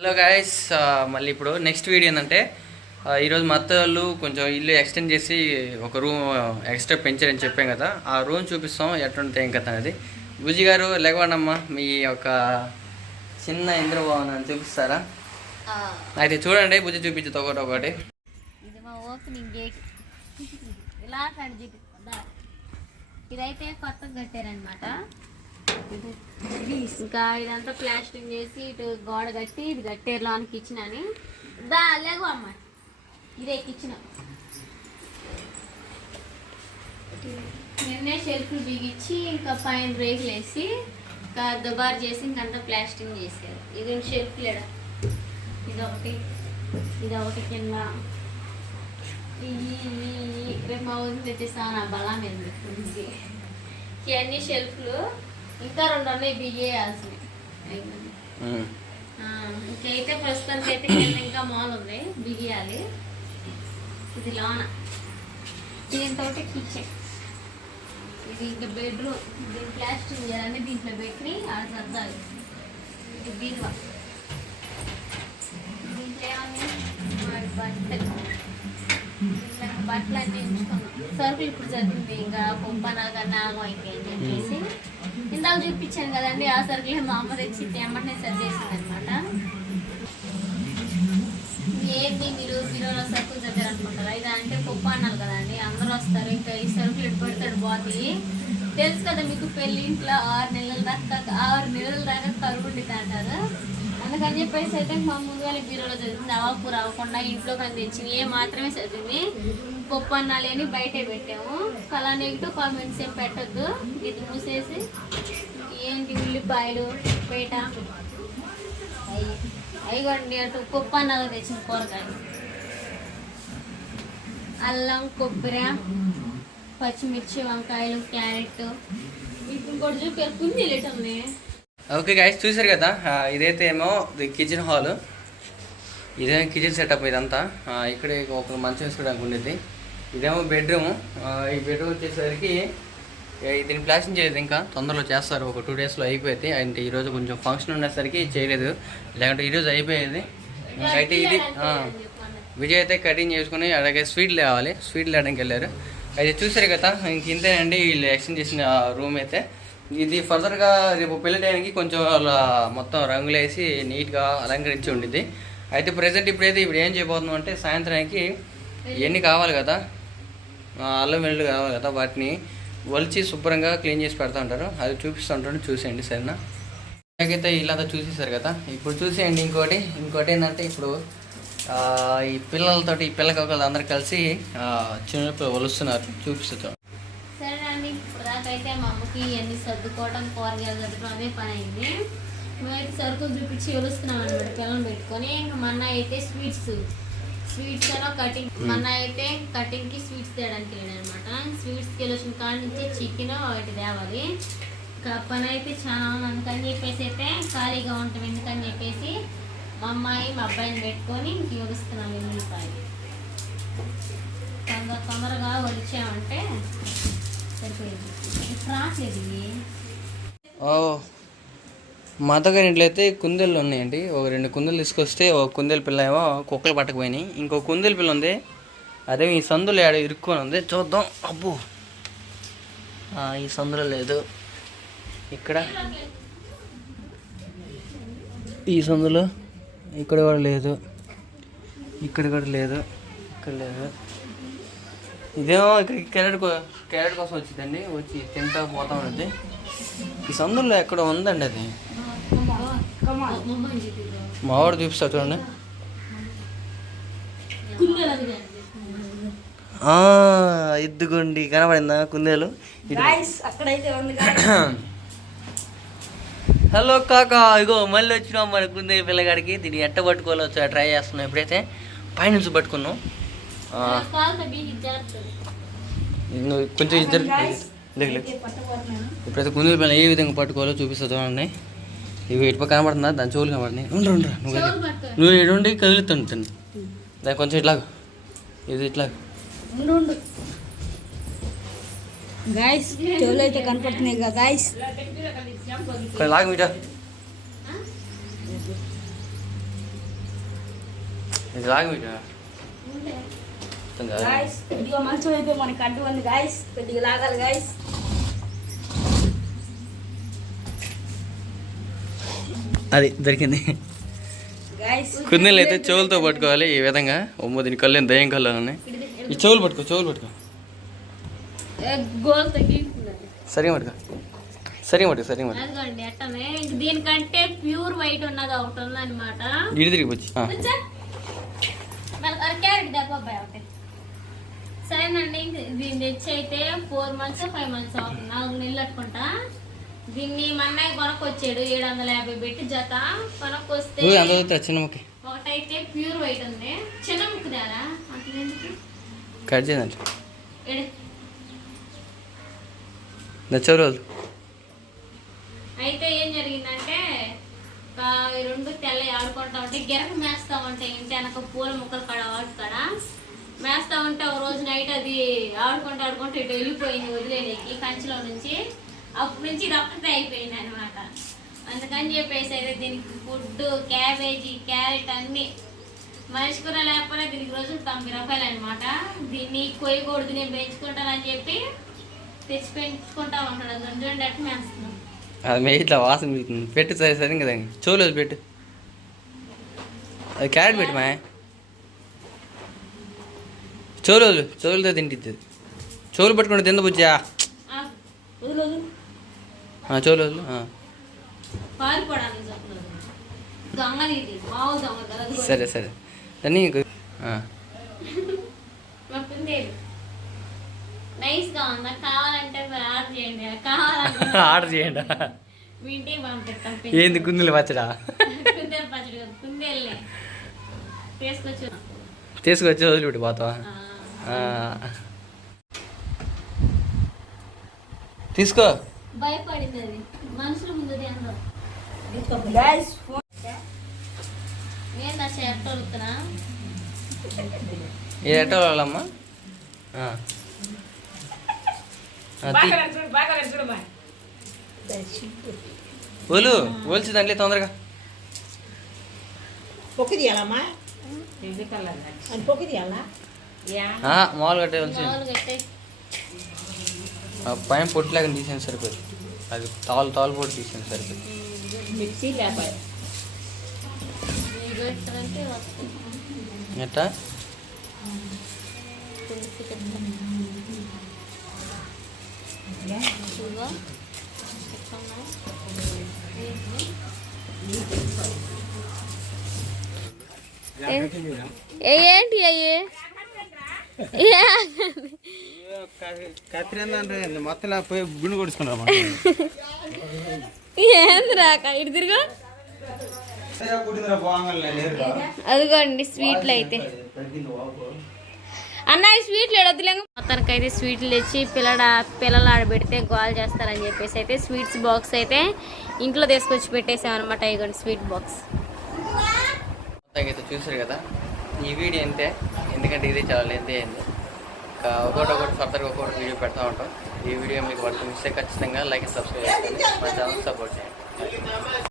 Hello guys మళ్ళీ ఇప్పుడు next video ఏంటంటే ఈరోజు మా అత్త వాళ్ళు కొంచెం ఇల్లు ఎక్స్టెండ్ చేసి ఒక రూమ్ ఎక్స్ట్రా పెంచారని చెప్పాం కదా. ఆ రూమ్ చూపిస్తాం ఎట్లుంటే ఏం కథ అనేది బుజి గారు లేకపోండమ్మా మీ యొక్క చిన్న ఇంద్రభవనాన్ని చూపిస్తారా? అయితే చూడండి బుజ్జి చూపించుతా ఒకటి ఒకటి. ఇదైతే కొత్తగా కట్టారనమాట ఇంకా ఇదంతా ప్లాస్టింగ్ చేసి ఇటు గోడ కట్టి ఇది కట్టారు లోనికి కిచెన్ అని. దా లేవు అమ్మ. ఇదే కిచెన్ నిన్నే షెల్ఫ్లు బిగించి ఇంకా పైన రేకులు వేసి ఇంకా దుబారు చేసి ఇంకంతా ప్లాస్టింగ్ చేశారు. ఇది షెల్ఫ్ లేడా? ఇదొకటి ఇదొకటి కింద. ఇవి రేపు మా ఊరికి తెచ్చేస్తాను నా బలం మీద ఇవన్నీ షెల్ఫ్లు ఇంకా రెండు ఉన్నాయి. ఉమ్. ఆ, ఇంకైతే ప్రస్తుతానికి అయితే ఇంకా మాల్ ఉంది బిగియాలి ఇది లోన. దీంతో కిచెన్. ఇది ఇంకా బెడ్రూమ్. దీని ప్లాస్టిక్ చేయాలని దీంట్లో పెట్టి ఆడ సర్దాలి. ఇది బీరువా. దీంట్లో ఏమన్నా బట్టలు. బట్టలు అన్నీ ఉంచుకున్నాం. సరుకులు ఇప్పుడు చదివింది ఇంకా పొంపన నాగం అయిపోయింది అని చెప్పేసి. ఇందాక చూపించాను కదండి ఆ సరుకులే మా అమ్మ తెచ్చి తెమ్మటనే సర్దేసింది అనమాట ఏంటి మీరు బీరోలో సరుకులు చదివారు అనుకుంటారా? ఇది అంటే పప్పు అన్నారు కదండి అందరూ వస్తారు ఇంకా ఈ సరుకులు ఎటు పెడతాడు బాతి తెలుసు కదా మీకు పెళ్ళి ఇంట్లో ఆరు నెలల దాకా ఆరు నెలల దాకా కరువు ఉండిద్ది అంటారు. అందుకని చెప్పేసి అయితే మా ముందు వాళ్ళ బీరోలో చదివింది అవ్వకు రాకుండా ఇంట్లో కానీ తెచ్చింది ఏ మాత్రమే చదివింది. పప్పు అన్నాలు అని బయటే పెట్టాము. కలా నెగిటివ్ కామెంట్స్ ఏం పెట్టద్దు. ఇది మూసేసి ఏంటి ఉల్లిపాయలు పేట? అవి అయ్యండి అటు పప్పు అన్నాలు తెచ్చిన కూరగాయలు. అల్లం కొబ్బరి పచ్చిమిర్చి వంకాయలు క్యారెట్. ఇంకొకటి కూడా చూపారు వెళ్ళటంలే ఓకే గైస్ చూసారు కదా ఇదైతే ఏమో కిచెన్ హాల్. ఇదే కిచెన్ సెటప్ ఇదంతా. ఇక్కడే ఒక మంచం వేసుకోవడానికి ఉండేది ఇదేమో బెడ్రూమ్ ఈ బెడ్రూమ్ వచ్చేసరికి దీన్ని ప్లాస్టింగ్ చేయలేదు ఇంకా. తొందరలో చేస్తారు. ఒక టూ డేస్లో అయిపోయింది. అంటే ఈరోజు కొంచెం ఫంక్షన్ ఉండేసరికి చేయలేదు. లేకుంటే ఈరోజు అయిపోయేది. అయితే ఇది విజయ్ అయితే కటింగ్ చేసుకుని అలాగే స్వీట్ లేవాలి. స్వీట్ లేడానికి వెళ్ళారు. అయితే చూసారు కదా ఇంక ఇంతేనండి వీళ్ళు ఎక్స్చేంజ్ చేసిన రూమ్ అయితే. ఇది ఫర్దర్గా రేపు పెళ్ళి టైంకి కొంచెం అలా మొత్తం రంగులు వేసి నీట్గా అలంకరించి ఉండిద్ది. అయితే ప్రజెంట్ ఇప్పుడైతే ఇప్పుడు ఏం చేయబోతున్నాం అంటే సాయంత్రానికి ఇవన్నీ కావాలి కదా. అల్లం వెల్లుల్లి కావాలి కదా వాటిని వలిచి శుభ్రంగా క్లీన్ చేసి పెడతా ఉంటారు. అది చూపిస్తుంటాను చూసేయండి సరేనా? నాకైతే ఇలాగా చూసేసారు కదా. ఇప్పుడు చూసేయండి ఇంకోటి. ఇంకోటి ఏంటంటే ఇప్పుడు ఈ పిల్లలతోటి ఈ పిల్లకొకళ్ళు అందరు కలిసి చిన్నపిల్ల వలుస్తున్నారు. చూపిస్తాం చూపిస్తారు సరే అండి ఇప్పుడు దాకా అయితే మా అమ్మకి ఇవన్నీ సర్దుకోవడం కూరగాయలు సర్దుకోవడం అదే పని అయింది. మేమైతే సరుకులు చూపించి వెలుస్తున్నాం అనమాట పిల్లలు పెట్టుకొని. ఇంకా మన అయితే స్వీట్స్ స్వీట్స్ అనో కటింగ్ మన అయితే కటింగ్కి స్వీట్స్ తేయడానికి వెళ్ళాడు అనమాట స్వీట్స్కి వెళ్ళొచ్చిన కాడ నుంచి చికెన్ ఒకటి తేవాలి. పని అయితే చాలా ఉంది అందుకని చెప్పేసి అయితే ఖాళీగా ఉంటాం ఎందుకని చెప్పేసి మా అమ్మాయి మా అబ్బాయిని పెట్టుకొని ఇంక వెలుస్తున్నాం ఎల్లుల్లిపాయలు తొందర తొందరగా ఒలిచామంటే సరిపోయింది. రావట్లేదు ఇవి ఓ. మా అత్తగారి ఇంట్లో అయితే కుందేళ్ళు ఉన్నాయండి. ఒక రెండు కుందేలు తీసుకొస్తే ఒక కుందేలు పిల్ల ఏమో కుక్కలు పట్టకపోయినాయి ఇంకో కుందేలు పిల్ల ఉంది. అదే ఈ సందులో ఆడ ఇరుక్కొని ఉంది. చూద్దాం. అబ్బో! ఈ సందులో లేదు. ఇక్కడ. ఈ సందులో ఇక్కడ కూడా లేదు. ఇక్కడ కూడా లేదు. ఇక్కడ లేదు. ఇదేమో ఇక్కడ క్యారెట్ కో క్యారెట్ కోసం వచ్చిందండి. వచ్చి తింటా పోతా ఉన్నది ఈ సందులో ఎక్కడ ఉందండి అది. మా వాడు చూపిస్తా చూడండి. ఆ, ఇద్దుకోండి కనబడిందా కుందేలు? హలో కాకా ఇగో మళ్ళీ వచ్చినాం మన కుందేలు పిల్లగాడికి. దీన్ని ఎట్ట పట్టుకోవాలో ట్రై చేస్తున్నాం పైనుంచి పట్టుకున్నాం. కాలుతో బీగి జారుతుంది నువ్వు కొంచెం ఇద్దరు ఇప్పుడైతే కుందేలు పిల్ల ఏ విధంగా పట్టుకోవాలో చూపిస్తా చూడండి. ఇవి ఇటుపక్క కనబడుతుందా? దాని చెవులు కనబడుతున్నాయి. ఉండు ఉండు నువ్వు నువ్వు ఇటుండి కదులుతాను తను దాని కొంచెం ఇట్లా ఇది ఇట్లా గాయస్ చెవులు అయితే కనపడుతున్నాయి కదా గాయస్ కొంచెం లాగు మీట. ఇది లాగా మీకు కొంచెం గాయస్ కొద్దిగా మంచం అయితే మనకి అడ్డు ఉంది గాయస్ కొద్దిగా లాగాలి గాయస్ అది దొరికింది. కుందెలు అయితే చెవులతో పట్టుకోవాలి ఈ విధంగా. ఒమ్మో దీని కళ్ళు ఏం దయ్యం కళ్ళు ఉన్నాయి. ఈ చెవులు పట్టుకో చెవులు పట్టుకో. సరిగా పట్టుకో. సరిగా పట్టుకో సరిగా పట్టుకో. దీనికంటే ప్యూర్ వైట్ ఉన్నది ఒకటి ఉందన్నమాట. ఇడి తిరిగి వచ్చి సరేనండి ఇంక దీన్ని తెచ్చి అయితే ఫోర్ మంత్స్ ఫైవ్ మంత్స్ అవుతుంది. నాలుగు నెలలు పట్టుకుంటా దీన్ని మా అన్నయ్య కొనకొచ్చాడు ఏడు వందల యాభై పెట్టి జత కొనకొస్తే చిన్న ముక్కి ఒకటైతే ప్యూర్ వైట్ ఉంది. చిన్న ముక్కుదారా అట్లా ఎందుకు? కట్ చేయండి రోజు. అయితే ఏం జరిగిందంటే ఈ రెండు తెల్ల ఆడుకుంటా ఉంటే గిరక మేస్తా ఉంటే ఇంటి వెనక పూల ముక్కలు కాడ ఆడుకాడ మేస్తా ఉంటే ఒక రోజు నైట్ అది ఆడుకుంటూ ఆడుకుంటూ ఇటు వెళ్ళిపోయింది వదిలేనికి కంచిలో నుంచి. అప్పటి నుంచి ఇది అయిపోయింది అనమాట అందుకని చెప్పేసి అయితే దీనికి ఫుడ్ క్యాబేజీ క్యారెట్ అన్ని మనిషి కూర లేకపోతే దీనికి రోజు తొంభై రూపాయలు అనమాట దీన్ని కొయ్యకూడదు నేను పెంచుకుంటానని చెప్పి తెచ్చి పెంచుకుంటా ఉంటాడు. చూడండి అట్లా మేస్తున్నాం. అది మే ఇట్లా వాసన పీకుతుంది పెట్టు సరే సరే కదా చెవులు వదిలి పెట్టు. అది క్యారెట్ పెట్టు మా చెవులు వదులు. చెవులతో తింటుంది చెవులు పట్టుకుంటే తింద బుజ్జా. ఆ, వదులు. సరే సరే. దాన్ని ఆర్డర్ చేయండి. ఏంది కుందులు పచ్చడా? తీసుకొచ్చు వదిలిపెట్టి పోతావా. తీసుకో. భయపడింది అది. మనుషుల ముందు నేను నా చేప వస్తున్నా ఇది ఎట్ట వాళ్ళమ్మా ఆ. ఆ, తీ. ఒలు ఒలిచి దాంట్లో తొందరగా. పొక్కు తీయాలమ్మా పొక్కు తీయాలా ఆ, మామూలుగా కట్టే ఒలిచి పైన పొట్టులాగా తీసేది సరిపోదు అది తాలు తాలు పొట్టు తీసేది సరిపోదు మిక్సీ లేపాలి మీరు పెట్టారంటే వస్తుంది ఎట్టా తులసి కట్ట ఇదిగో. ఎక్కడున్నావు? ఏ- ఏంటి అయ్యే మొత్తం పోయి గుండు కొడుచుకున్నారా ఏంద్రా ఇటు తిరుగు. అదిగోండి స్వీట్లు అయితే. అన్న ఈ స్వీట్లు వద్దులేము మొత్తానికి అయితే స్వీట్లు తెచ్చి పిల్లడ పిల్లలు ఆడబెడితే గోల్ చేస్తారని చెప్పేసి అయితే స్వీట్స్ బాక్స్ అయితే ఇంట్లో తీసుకొచ్చి పెట్టేసామన్నమాట. ఇగోండి స్వీట్ బాక్స్. చూసారు కదా? ఈ వీడియో అంతే ఎందుకంటే ఇది చాలా లెంత్ అయింది. ఒకటి ఒకటి ఫర్దర్గా ఒకటి వీడియో పెడతా ఉంటాం. ఈ వీడియో మీకు వర్క్ ఇస్తే ఖచ్చితంగా లైక్ సబ్స్క్రైబ్ చేసుకోండి మా ఛానల్ సపోర్ట్ చేయండి.